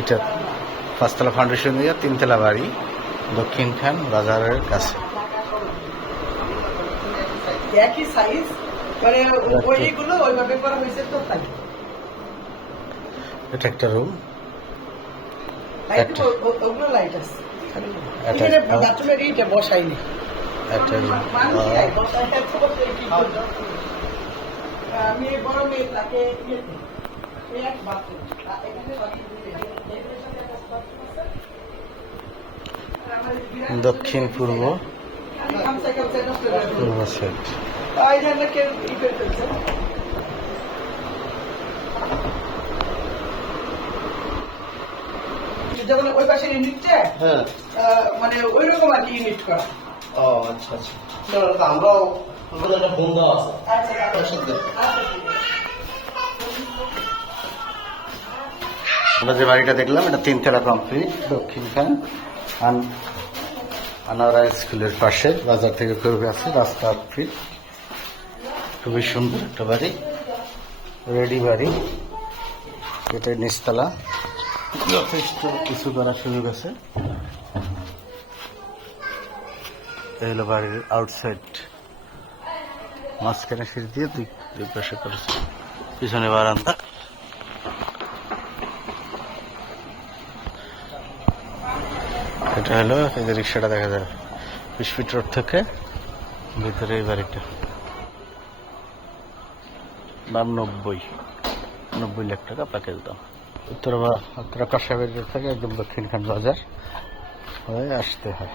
এটা পাঁচতলা ফাউন্ডেশন দিয়ে তিনতলা বাড়ি দক্ষিণ খান বাজারের কাছে। একই সাইজ মানে ওইগুলো ওইভাবে করা হয়েছে তো তাই। এটা একটা রুম ওগুলো লাইট আছে। এইটা বসাইনি একটা রুম? আমি বড় মেয়ে তাকে এক bathroom, আর এখানে bathroom দুইটা। এটার সাথে একটা bathroom আছে। আর আমার বিরাট দক্ষিণ পূর্ব। পূর্ব ওই ইউনিটটা হ্যাঁ। মানে ওই রকম আর কি ইউনিট করা। ও আচ্ছা আচ্ছা। না, না, তা আমরাও আমাদের একটা ফোন দেওয়া আছে। আচ্ছা আচ্ছা আমরা যে বাড়িটা দেখলাম এটা তিনতলা কমপ্লিট দক্ষিণ খান আন আনারা স্কুলের পাশে, বাজার থেকে করবে আছে, রাস্তা ফিট খুবই সুন্দর একটা বাড়ি। রেডি বাড়ি। এটা নিচতলা। যথেষ্ট কিছু করার সুযোগ আছে। এই হলো বাড়ির আউটসাইড মাঝখানে সিঁড়ি দিয়ে দুই দুই পাশে করেছে। পিছনে বারান্দা। হলো এই যে রিক্সাটা দেখা যায়। বিস্পিট রোড থেকে ভিতরে এই বাড়িটা। দাম নব্বই নব্বই লাখ টাকা প্যাকেজ দাম। উত্তর বা উত্তরা কাশাবের থেকে একদম দক্ষিণখান বাজার। হয়ে আসতে হয়।